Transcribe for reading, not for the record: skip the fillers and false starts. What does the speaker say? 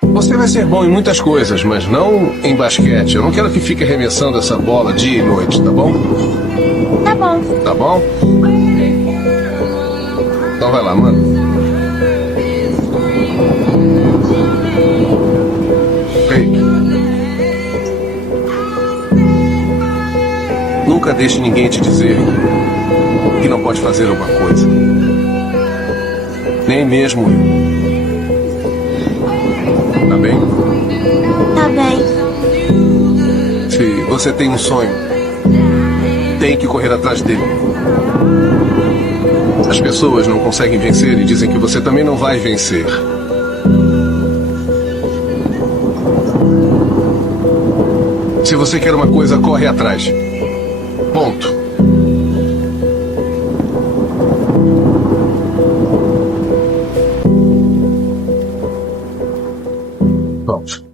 Você vai ser bom em muitas coisas, mas não em basquete. Eu não quero que fique arremessando essa bola dia e noite, tá bom? Tá bom. Tá bom? Então vai lá, mano. Ei. Nunca deixe ninguém te dizer que não pode fazer alguma coisa. Nem mesmo eu. Tá bem? Tá bem. Se você tem um sonho, tem que correr atrás dele. As pessoas não conseguem vencer e dizem que você também não vai vencer. Se você quer uma coisa, corre atrás. Ponto. Vamos.